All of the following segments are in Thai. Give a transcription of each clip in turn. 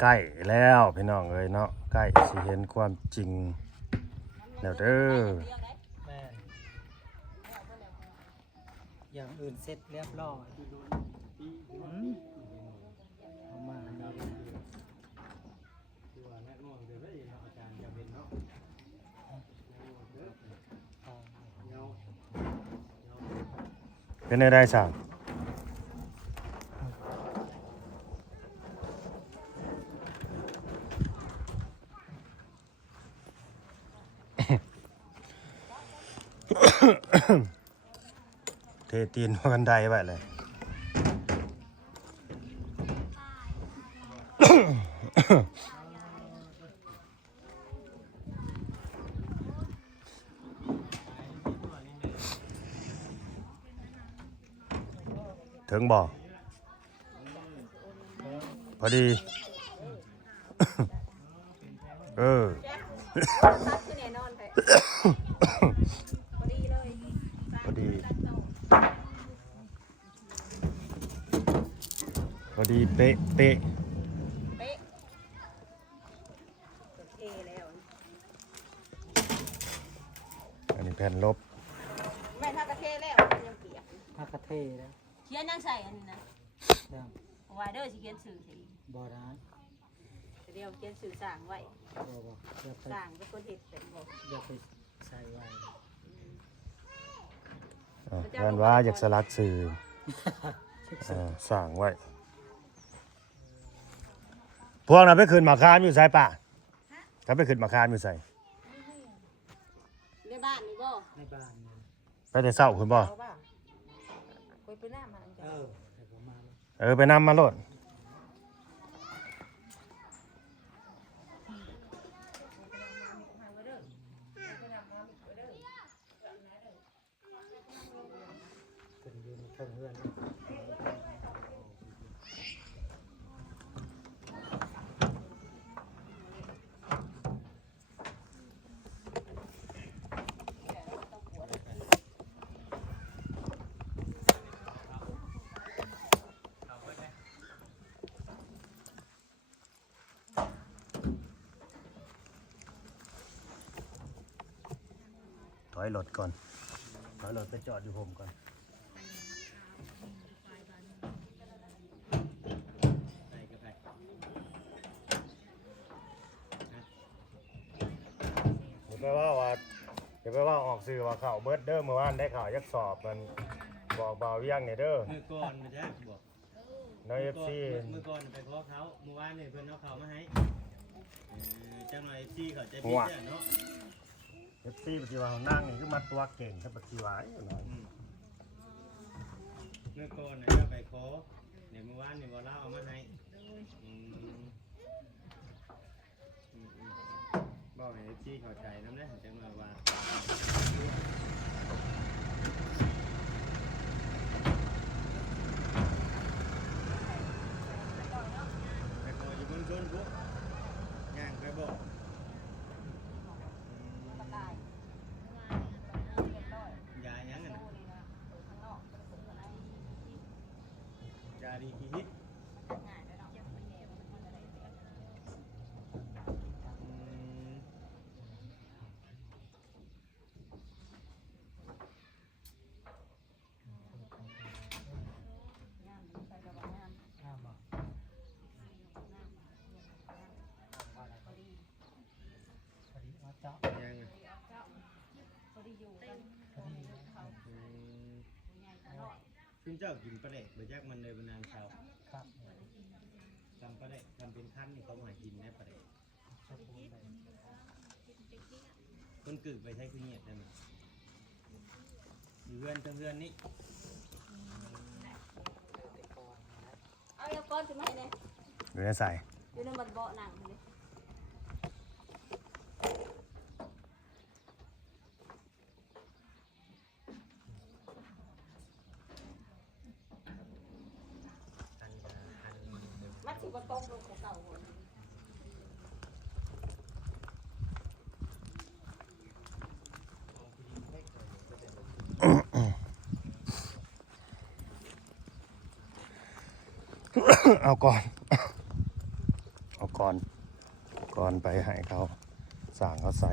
ใกล้แล้วพี่น้องเอ้ยเนาะใกล้สิเห็นความจริงแล้วเด้อแม่อย่างอื่นเสร็จเรียบร้อยอืมเอามานี่เป็นได้ได้สั่งเท ตีนบันไดไว้เลยถึงบ่พอดี เออ ตัดขึ้นแน่นอนไปพอดีเลย พอดี พอดีเป๊ะเป๊ะเป๊ะเทแล้วอันนี้แผ่นลบแม่ถ้ากระเทแล้วยังเปียกมากระเทแล้วเขียนยังใส่อันนี้นะเริ่มวายเดอร์สิเขียนสื่อสิบ่ได้เดียวเขียนสื่อสั่งไว้บ่บ่อย่าไปสั่งเป็นคนเห็ดเป็นบอกอย่าไปใส่ไว้อะแผ่นว่าอยากสลักสื่ออ่าสั่งไว้ พวกน่ะไปขึ้นหมาคามอยู่ใส่ป่ะถ้าไปขึ้นหมาคามอยู่ใส่ในบ้านนี่บ่ในบ้านนี่ไปแต่เศร้าคุณบ่เอาบ้าคุยไปหน้ามาอันเอเดียวอให้ผมมาเลยเออไปนำมาโลด เป็นอยู่ในเทิงเฮือน ถอยรถก่อน ถอยรถไปจอดอยู่ผมก่อนใส่กระไดเดี๋ยวไปว่าว่าเดี๋ยวไปว่าออกสื่อว่าข่าวเบิร์ดเด้อเมื่อวานได้ข่าวยักสอบมันบอกเบาเวียงเนี่ยเด้อมือก่อนมาจ้ะบอกน้อยเอฟซีมือก่อนไปขอเขาเมื่อวานนี่เพิ่นเอาเขามาให้เออจังหน่อยเอฟซีเขาใจพิเศษเนาะเอฟซีปฏิวัตินั่งนี่คือมาตัวเก่งถ้าปฏิวัติอยู่หน่อยอืมมือก่อนนะจะไปขอเดี๋ยวเมื่อวานเนี่ยบ่เล่าเอามาให้อืมอืมอืมบอกให้เอฟซีเข้าใจน้ำนะจังหน่อว่าไปขออยู่บนต้นพุกย่างไปบอกระต่าย ยายังไงนะยาดีกี่ฮิตอืม ห้ามบอกพอดีมาเจาะ ยังไง พอดีอยู่กัน พอดี อืม ซึ่งเจ้ากินปลาเด็กไปจากมันเลยบนนานเช้าครับทำปลาเด็กทำเป็นขั้นนี่เขาหมายกินได้ปลาเด็กขอบคุณเลยคนกึ่งไปใช้คือเงียบได้ไหมอยู่เพื่อนเพื่อนนี่เอาเอาก้อนจะมาให้เนี่ยอยู่ในใส่อยู่ในบันเบาะหนังเลย คันจะคัน มัดสิบ ตกลงของเก่าหมดเอาก่อน เอาก่อน ก่อนไปให้เขาสั่งเขาใส่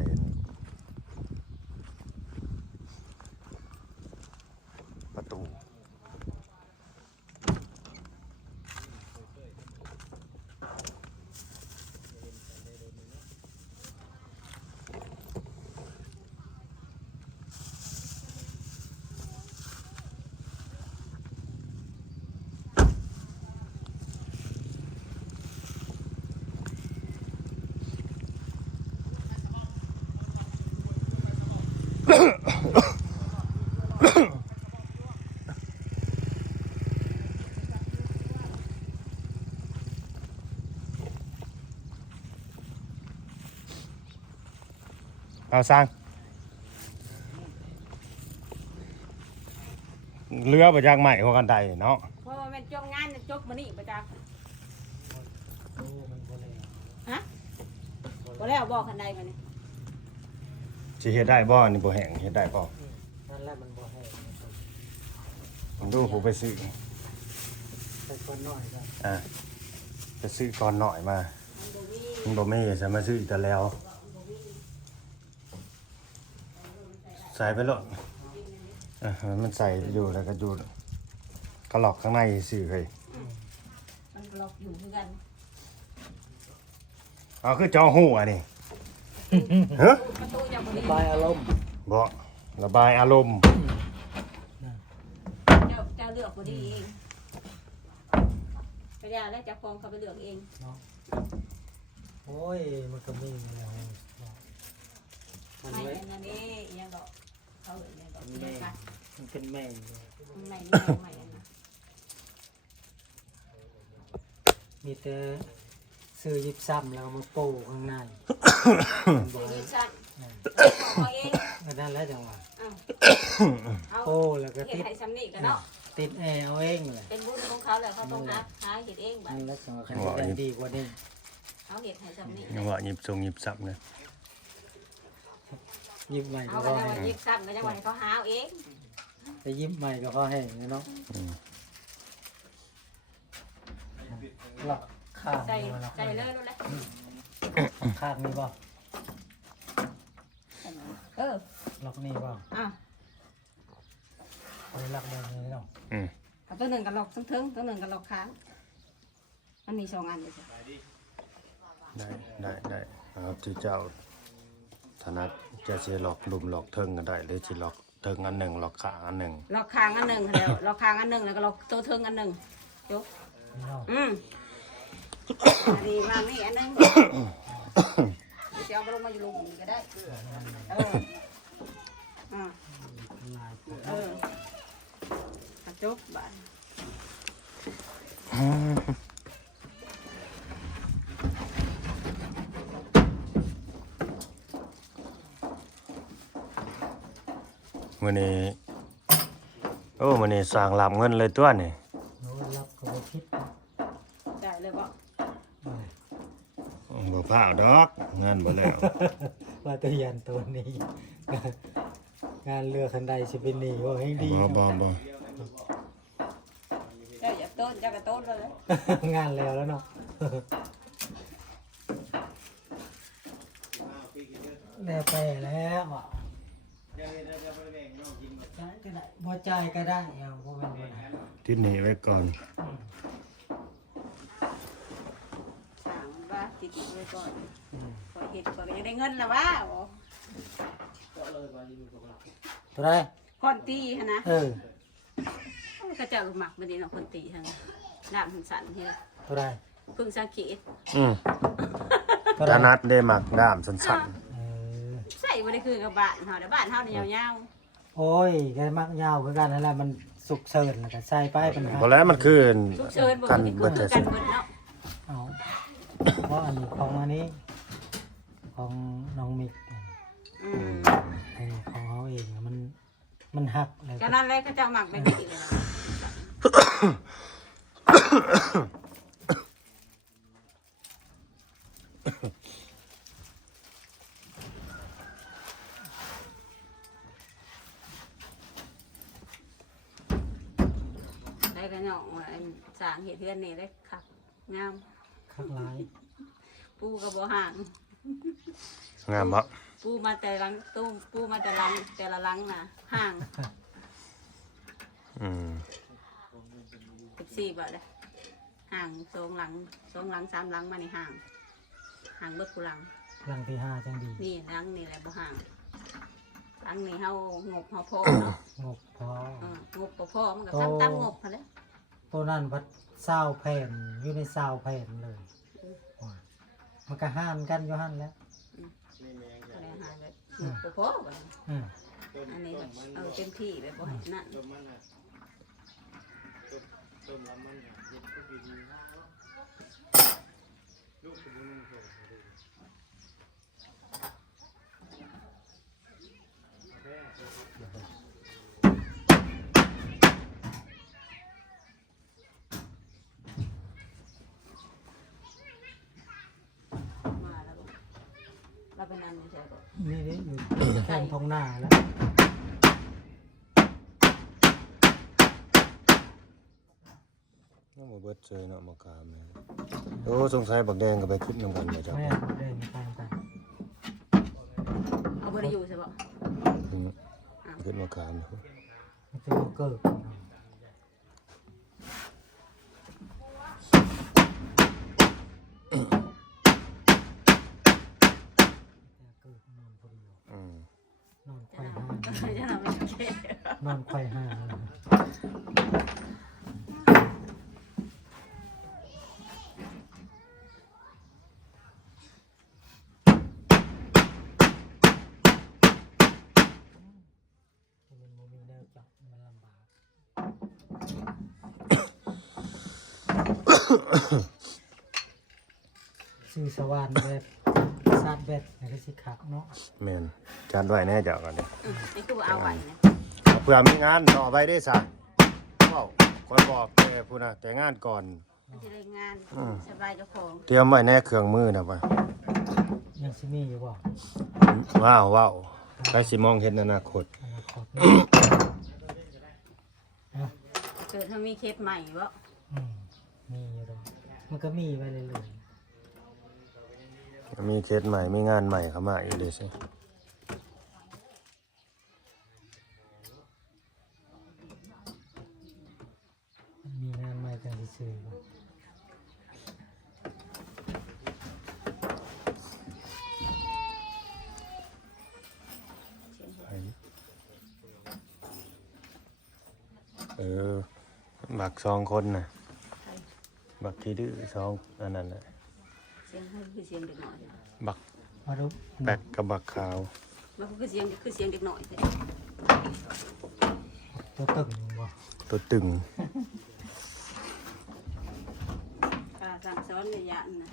ประตู เอาสร้าง เรือประจักใหม่หัวกันไดเนาะเพราะว่ามันจบงานน่ะจบมื้อนี้ประจักษ์โอ้มันบ่แล้วฮะบ่แล้วบอกคันใดมานี่สิเฮ็ดได้บ่นี่บ่แห้งเฮ็ดได้บ่นั่นแหละมันบ่แห้งนะครับผมดูผมไปซื้อแต่คนน้อยก็อะไปซื้อก่อนหน่อยมามันบ่มีมันบ่มีจะมาซื้ออีกแต่แล้ว ใส่ไปโลดอะมันใส่อยู่แล้วก็อยู่กระหลอกข้างในซื้อเฮ้ยมันล็อกอยู่คือกันเอาคือจอหูอะนี่ฮะประตูจะบ่ดีระบายอารมณ์บ่ระบายอารมณ์เจ้าเจ้าเลือกบ่ดีเองไปยาแล้วเจะฟองเขาไปเลือกเองโอ้ยมันก็มีแล้วมันไม่ไว้อันนั้นนี่อีหยังดอก เขาเอีหยังดอกมันไม่แม่ค่ะมันเป็นแม่อยู่ไม่ไม่ไม่อันนั้นมีแต่ซื้อยิบซ้ำแล้วเอามาโป้ข้างในมันบ่ซื้อให้ยืมชั้นนั่นเอาเองก็นั่นแหละจังหวะเอาเอาโป้แล้วก็เฮ็ดติดให้ซ้ำนี่กันเนาะ ติดแอร์เอาเองแหละเป็นบุญของเขาแหละเขาต้องหาหาเฮ็ดเองบัดนั่นแหละจังหวะคันได้ดีกว่านี้เขาเฮ็ดให้ซ้ำนี่ยังว่าหยิบทรงหยิบซับนะ ยิบใหม่เอาก็ก็พอจะแห้ว่างยิบซ้ำก็จะว่าให้เขาหาเอาเองไปยิบใหม่ก็พอแห้งนะเนาะอืม หลักข้างใส่นี่บ่หลักใส่เลยนู่นแหละข้างนี่บ่เออหลักนี่บ่อะเอาหลักแบบนี้เนาะอืมเอาตัวหนึ่งกับหลอกทั้งๆตัวหนึ่งกับหลอกค้างมันมีสองอันเลยจ้ะได้ได้ได้ครับที่เจ้า ถนัดจะสิหลอกลุมหลอกเทิงก็ได้หรือสิหลอกเทิงอันหนึ่งหลอกขาอันหนึ่งหลอกค้างอันหนึ่งแล้วหลอกค้างอันหนึ่งแล้วก็หลอกตัวเทิงอันหนึ่งจบนี่เนาะอืมอันนี้วางนี่อันหนึ่งจะเอาไปลงมาอยู่ลุมนี่ก็ได้เอออ่าลายเอออะจบบ้านมื้ อนี้โอ้มื้อนี้สร้างลำเงินเลยตัวนี่โน้ตรับก็บ่คิดได้เลยบ่เอ้ยบ่พลาดดอกเงินบ่แล้ว ว่าตัวยันตัวนี้ งานเรือคันใดสิเป็นหนี่ว่าให้ดีบ่บ่บ่เจ้าอย่าต้นเจ้าก็ต้นเลยงานแล้วแล้วเนาะแล้วไปแล้วอะจ่ายก็ได้ บ่จ่ายก็ได้เอาบ่เป็นปัญหาที่นี่ไว้ก่อน สั่งว่าติดๆไว้ก่อนพอเห็ดก่อนก็ยังได้เงินแล้ววะโอ้เท่าไหรก่อนตีหั่นนะเออก็จะหมักไปดีเนาะคนตีหั่นน้ำถึงสั่นเฮ็ดเท่าไหรเพิ่งสังเกตอืมเท่าไหรถนัดได้มักด้ามสั้นเออใส่บ่ได้คือกับบ้านเฮาแต่บ้านเฮานี่ยาว โอ้ยแกมักยาวคือกันนั่นแหละมันสุกเสริญแล้วก็ใส่ไปปัญหาๆบ่แล้วมันคือๆทุกเชิญบ่กันมีเบิคือดแต่กัสินเบิดเนาะเอาเพราะอันนี้ของอันนี้ ของน้องมิกอืมไอ้ของเขาเองอะมันมันหักเลยก็นั่นแหละก็จะหมักแบบนี้เลยนะ ได้กันเนาะว่าอันสร้างเฮ็ดเฮือนนี่ได้คักงามข้างลายปูก็บ่ห่าง งามบ่ปูมาแต่หลังตู้ปูมาแต่หลังแต่ละหลังน่ะห่างอืมสิบสี่บ่เลยห่างสองหลังสองหลังสามหลังมานี่ห่าง ห่างเบิดกูหลัง หลังที่ห้าจังดีนี่หลังนี่แหละบ่ห่างหลังนี่เฮางบเฮาพอเนาะงบพอเอองบบ่พอมันก็ทำตามงบหั่นแหละ ตัวนั้นพัดเศร้าแผ่นอยู่ในเศร้าแผ่นเลยว้ายมันก็ห้านกันอยู่หันแหล้ว ก็เลยหาแบบงบบ่พอบัดนี้อืมอันนี้แบบเอาเต็มที่แบบบ่ให้นั่น ต้มมันน่ะต้มต้มแล้วมันน่ะเย็นก็กินลูกคุณมึงส่งมาดูแม่ มาแล้วก็เราไปนั่ นนี่ใช่บ่นี่นี่อยู่แค่ทองหน้าแล้วน้ำบ่เบิดเจอเนาะมะขามแม่โอ้สงสัยบักแดงก็ไปคิดนำกันบ่จ้ะแม่เดินไปไปเอาบ่ได้อยู่ใช่บ่อืมคิดมะขามอยู่มันจะมาเกิดเกิดนอนพอดี อืม นอนไข จะว้ห้างนำจะนำไม่เก็บนอนไขว้ห้างเลยมันบ่มีแนวจับมันลำบากซื้อสว่าน แบบซาดแบบนี่ก็สิคักเนาะแม่นจัดไว้แน่เจ้ากันนี่อืมนี่คือว่าเอาไว้นะเพื่อมีงานต่อไปได้ซะเว้าคอยบอกแต่ผู้น่ะแต่งานก่อน มันจะได้งานอืมสบายเจ้าของเตรียมไว้แน่เครื่องมือน่ะว่ายังสิมีอยู่บ่ว้าวว้าวใครสิมองเห็นอนาคตอนาคตเกิดถ้ามีเคสใหม่บ่อืมมีอยู่ดอกมันก็มีไว้เรื่อย มีเคสใหม่มีงานใหม่เข้ามาอีกเด้สิมีงานใหม่จังสิซื้อเออบักสองคนน่ะ บักที่ดื้อสองอันนั้นน่ะ คือเสียงเด็กน้อยบักมาดูแบกกับบักขาวมันคือเสียงคือเสียงเด็กน้อยแต่ตัวตึงบ่ตัวตึงการสั่งสอนในยานนะ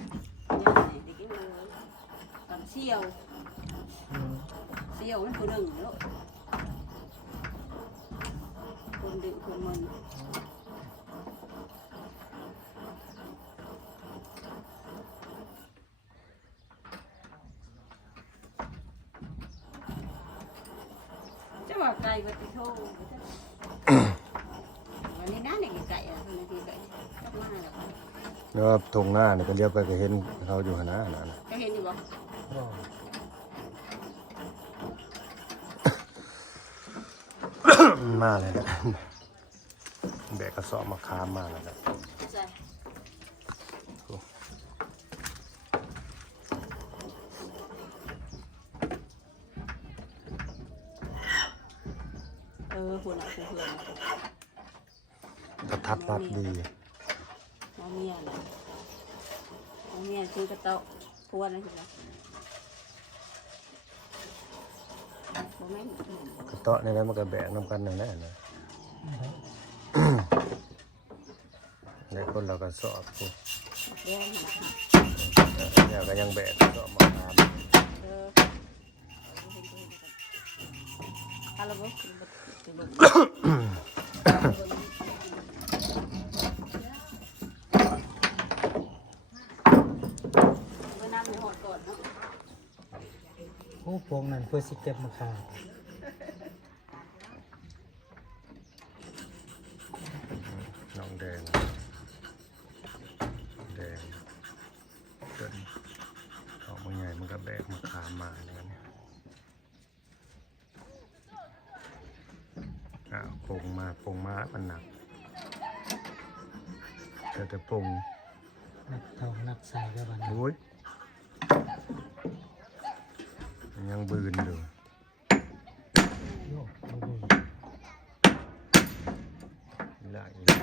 ยานไหนเด็กน้อยตอนเชี่ยวอืมเชี่ยวมันคนหนึ่งแล้วคนดึงคนมันจะว่าไก่ก็ติโทษวันนี้น้าเนี่ยไก่อะคนนี้ไก่ต้องมาแล้ว แล้วว่า ทงหน้าเนี่ยก็เลี้ยวไปก็เห็นเขาอยู่หนน้านั่นน่ะก็เห็นอยู่บ่บ่มาเลยนะแบกกระสอบมาคามมาแล้วนะใช่เออคุณอะคุณเพื่อนกระทัดรัดดีน้องเมียนะน้อง เมียคือกระโต๊ะพวนนะคืออะไรบ่แม่นกระเตาะนี่นะมันก็แบกน้ำกันนั่นแหละนะในคนเราก็สอบกูแย่นะเนี่ยก็ยังแบกกระสอบมาคามเออฮัลโหลคือคือลงเมื่อน้ำในหอดก่อนเนาะ โอ้ พวงนั้นเพื่อสิเก็บมาขาย น้องแดงแดงเดิน กมะขามมาเลยเนี่ยอ้าวปงมาปงมามันหนักเดี๋ยวจะปง นักทองนักใส่ก็บัน โอ้ยยังบืนอยู่ โยกบ่เบิ่ง อีหละอีหละ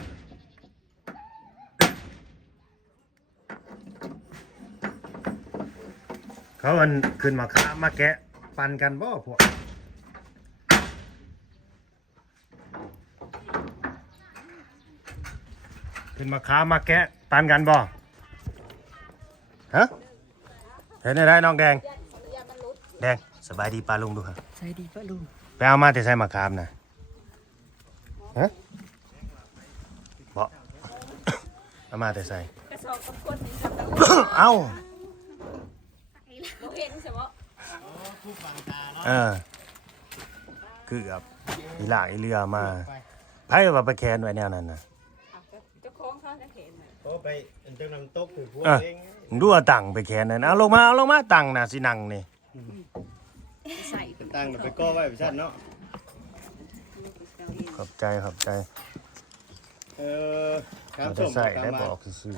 เขาอันขึ้นมาค้ามาแกะปันกันบ่พวกขึ้นมาค้ามาแกะปันกันบ่ฮะเห็นได้น้องแดง แดงสบายดีปลาลุงดูครับใส่ดีปะลุงไปเอามาแต่ใส่มาคามนะฮะบ่เอามาแต่ใส่กระสอบกับคนนี่กับเราเอ้า บ่เห็นใช่บ่ ผู้ฟังตาเนาะเออเกือบอีหลาอีเรือมาไพ่ว่าไปแคนไว้แนวนั้นนะอะก็เจ้าของเขาจะเห็นน่ะโอ้ไปอันเจ้าน้ำตกคือพวกเออเองมึงดูเอาตังค์ไปแคนนั่นเอาลงมาเอาลงมาตังค์น่ะสินังนี่ใส่ตั้งน่ะไปก่อไว้ไปชัดเนาะเอาเองขอบใจขอบใจเออครัเราบจะส่งใส่ตามได้มาบอกซื่อ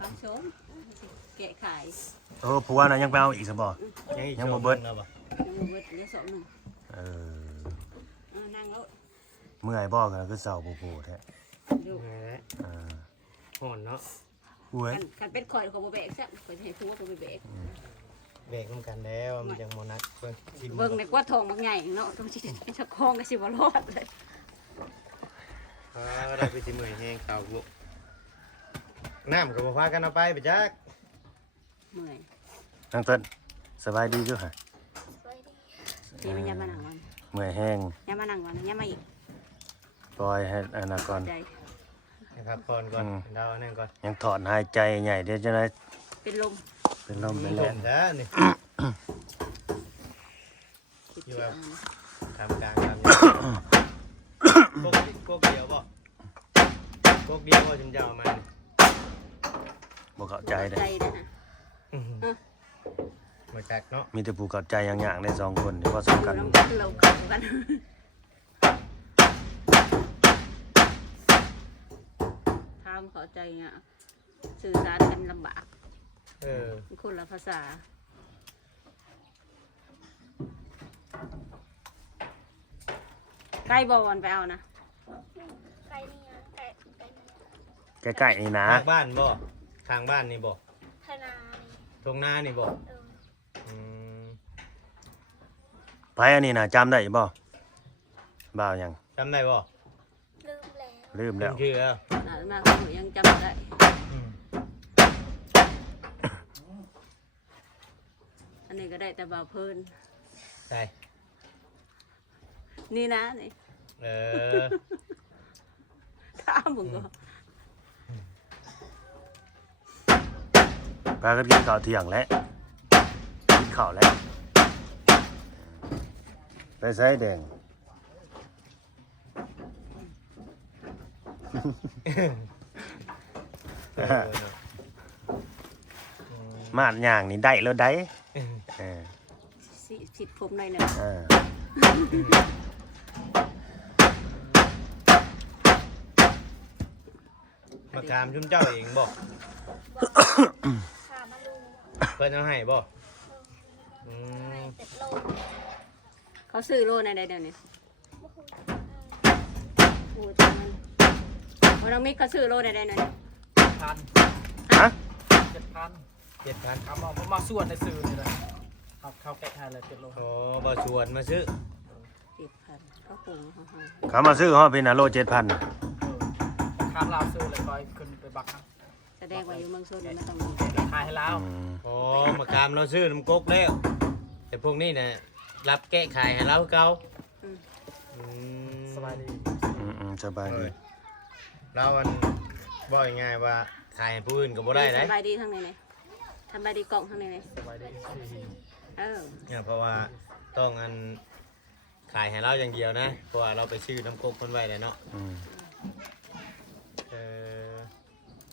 คำชมแกะขายๆ โอ้ผัวน่ะยังไปเอาอีกซะบ่ยังอีกยังบ่เบิดช่วงหนึ่งแล้วยังบ่เบิดเหลือสองหนึ่งเออเออนั่งแล้วเมื่อยบ่กันคือเศร้าโผล่ๆแท้ดูบ่ไงแล้วอ่าห่อนเนาะอุ้ยกันกันเป็นข่อยของบ่แบกซะข่อยสิให้ผัวบ่ไปแบกเบรกน้ำกันแล้วมันยังโมนัดเบิ่งสิเบิ่งในกว่าทองบางใหญ่เนาะต้องสิเป็นเจ้าของก็สิบ่รอดเลยอ่าได้ไปสิเมื่อยแห้งข่าวบุกน้ำกับบ่พากันเอาไปไปจักเมื่อย นางเต้นสบายดีอยู่ฮะนี่มันยามานั่งวันเมื่อยแห้งยามานั่งวันยามาอีกปล่อยให้อนาก่อนใจให้พักผ่อนก่อนอืมดาวอันนั้นก่อนยังถอนหายใจใหญ่เดี๋ยวจะได้เป็นลมเป็นลมมีเป็นลแรมงแท้นี่คิดที่เสียว่าเอานะทำกลางทำอย่างกกกกเดียวบ่กกเดียวบ่ถึงจะเอามาบ่เข้าใจเด้ใจนะฮะ มาจักเนาะมีแต่ผู้เข้าใจอย่างๆในสองคนที่ว่าอยู่สำคัญน้ำกันเราเข้ากันทางเข้าใจเนี่ยสื่อสารกันลำบากเออคนละภาษา ใกล้บอลไปเอานะไก่เนี่ยไก่ไก่เนี่ยใกล้ๆนี่นะ ทางบ้านบ่ทางบ้านนี่บ่ธนานี่ตรงหน้านี่บ่เอออืม ไผอันนี้น่ะจำได้บ่บ่าวยังจำได้บ่ลืมแล้วลืมแล้ว ชื่อแล้วอ่านมาหนูยังจำได้อันนี้ก็ได้แต่บ่าวเพลินใช่นี่นะนี่เออ ข้ามมึงก็พากันกินข้าวเที่ยงแล้วกินข้าวแล้ว ไปใส่แดงเออเนาะมาดย่างนี่ได้แล้วได้เออสิผิดผมหน่อยหนึ่งเออมาถามชุมเจ้าเองบ่ขามาลูเพิ่นเอาให้บ่อืม เป็ดโล เขาซื้อโลในใดเดี๋ยวนี้บ่ฮู้โอ้จังมันวันน้องมิกเขาซื้อโลในใดเดี๋ยวนี้พันฮะเจ็ดพันเจ็ดพันครับเอามาส่วนในสื่อนี่แหละครับเข้าแก้ไขเลยเป็นโลโอ้บ่ชวนมาซื้อสิบพันเขาปรุงเขาให้เขามาซื้อฮอดเป็นอะโล7,000น่ะข้ามลาวซื้อเลยคอยขึ้นไปบักนะแสดงว่าอยู่เมืองชนไม่ต้องขายให้แล้วอืมโอ้มากามเราซื้อน้ำกกแล้ว แต่พวกนี้น่ะ รับแก้ขายให้เราคือเก่าอืมสบายดีอืมอืมสบายดีเรามันบอกง่ายๆว่าขายให้ผู้อื่นก็บ่ได้สนะบายดีทั้งนี้เลยทำบายดีกล่องทั้งนี้เลยสบายดีเออเนี่ยเพราะว่าต้องอันขายให้เราอย่างเดียวนะเพราะว่าเราไปชื่อน้ำกกคนไว้เลยเนาะอืมเออ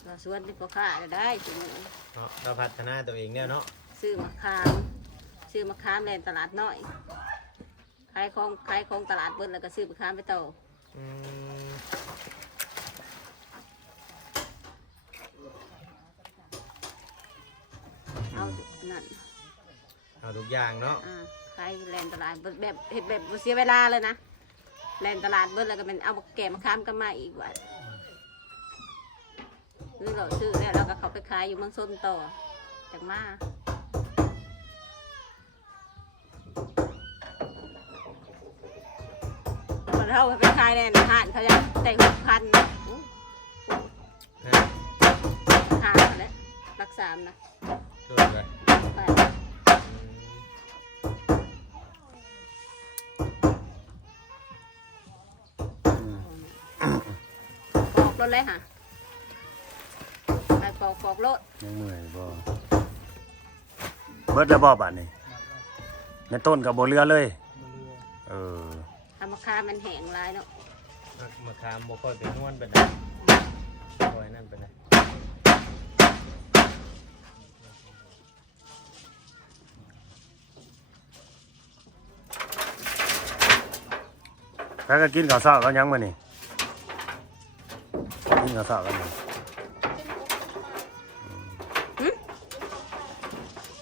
เราสวนเป็นพ่อค้าได้สมมุติเนาะเราพัฒนาตัวเองเนี่ยเนาะซื้อมะขาม ซื้อมะขามแลนตลาดน้อยขายของขายของตลาดเบิ้แล้วก็ซื้อมะขามไปต่ออืมเอานั่นเอาทุกอย่างเนาะอ่าขายแลนตลาดเบิดแบบเห็ดแบบบ่เสียเวลาเลยนะแลนตลาดเบิ้แล้วก็เป็นเอาแก่มะขามก็มาอีกว่าหรือเราซื้อแล้วเราก็เขาไปขายอยู่เมืองส้นต่อจากมา เราไปขายแลนอาหารเขาจะแต่หกพันนะหาแล้วรักษามนะโดนไปไปปอกรถเลยค่ะไปปอกปอกรถยังเมื่อยบ่เบิดแล้วบ่บัดนี้ในต้นกับโบเรือเลย เออ มะขามมันแห้งลายเนาะมะขามบ่ค่อยเป็นนวลไปได้ค่อยนั่นไปได้แล้วก็กินข้าวเช้ากันยังมื้อนี้กินข้าวเช้ากันยัง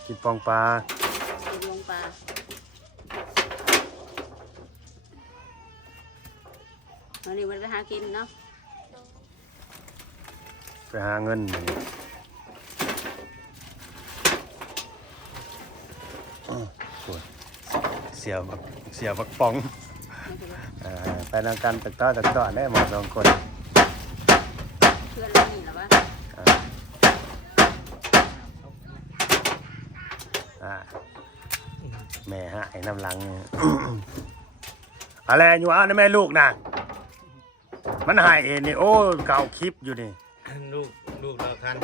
กินปองปลา กินลงปลาวันนี้มันไปหากิ นเนาะไปหาเงินมื้อนี้อ้อโอ้ยเสียบักเสียบักปองไม่เป็นไรเอ่อไปนำกันตักต่อตักต่อได้หมดสองคนเพื่อนเรานี่หรอวะอ่าอ่าแม่ฮะไอ้น้ำหลังเนี่ยอะไรอยู่อ้าวนี่แม่ลูกนะ มันหายเองนี่โอ้เก่าคลิปอยู่นี่ลูกลูกเราคัน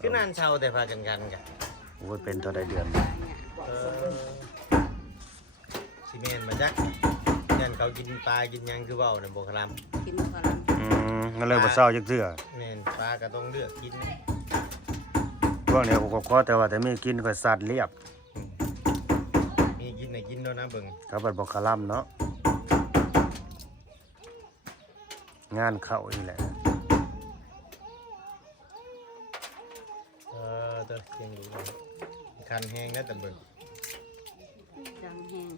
คือนานเช่าแต่พากันกันกันโอ้ยเป็นตัวได้เดือนเออซีเมนมาจักยันเขากินปลากินหยังคือเว้าน่ะบ่คลำกินมะขามอืมก็เลยบ่เศร้าจักเทื่อแม่นปลาก็ต้องเลือกกินพวกนี้ก็ขอแต่ว่าแต่มีกินก็สัตว์เรียบมีกินให้กินด้วยนะเบิ่งเขาบัดบอกคลัมเนาะ งานเข้าอีแหละเออตัวเสียงอยู่คันแห้งนะแต่เบิ่งจังแห้ง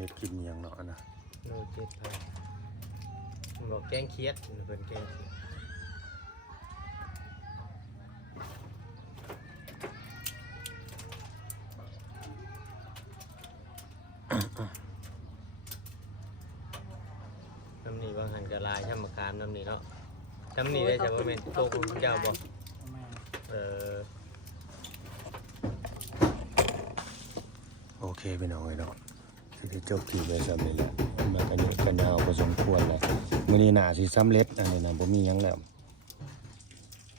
เฮ็ดกินอหย่างเนาะนะโลเจ็ดพันมันบอกแกงเคียดเพิ่นแกงเคียดน้ำนี่บางหันกระลายช่ำมะขามน้ำนี่เนาะน้ำนี่ได้จะว่าเป็นโตคุณเจ้าบอกเออโอเคพี่น้องไอ้เนาะ ที่จบคลิปไว้ซ้ำนี่แหละมันมากันเยอะกันยาวพอสมควรแล้วมื้อนี้น่าสิสำเร็จอันนี้นะบ่มีหยังแล้ว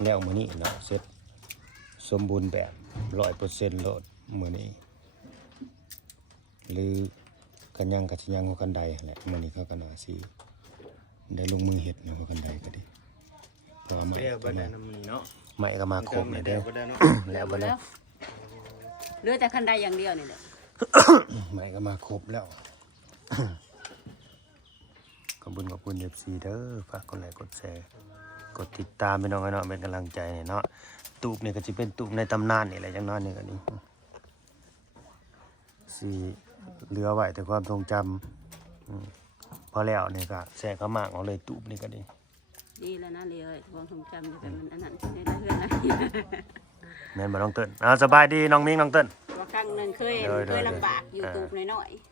แล้วมื้อนี้เนาะเสร็จสมบูรณ์แบบ100%โลดมื้อนี้ หรือกันยังกับสิยังหัวกันใดแหละมื้อนี้เขาก็น่าสิได้ลงมือเฮ็ดในหัวกันใดก็ดีเพราะว่าไม้เปรี้ยวก็บ่ได้มาน้ำนี่เนาะไม้ก็มาครบเลยเด้อบ่ได้เนาะแล้วบ่แล้ว เหลือแต่คันใดอย่างเดียวนี่แหละ ไม่ก็มาครบแล้ว ขอบคุณขอบคุณเอฟซีเด้อฝากกดไลค์กดแชร์กดติดตามพี่น้องให้เนาะเป็นกำลังใจเนาะตูบนี่ยก็จะเป็นตูบในตำนานนี่แหละจังน้อยนี่ก็นี่สีเหลือไว้แต่ความทรงจำพอแล้วเนี่ยก็แสกกระมากเอาเลยตูบนี่ก็ดีดีแล้วนะเลยความทรงจำจะเป็นมันอันนั้นในเรื่องนะ แม่นบ่น้องเติ้นอ่าสบายดีน้องมิงน้องเติ้นว่าครั้งหนึ่งเคยเดี๋ยวเคยเดี๋ยวลำบากอยู่อ่าตูบน้อยๆ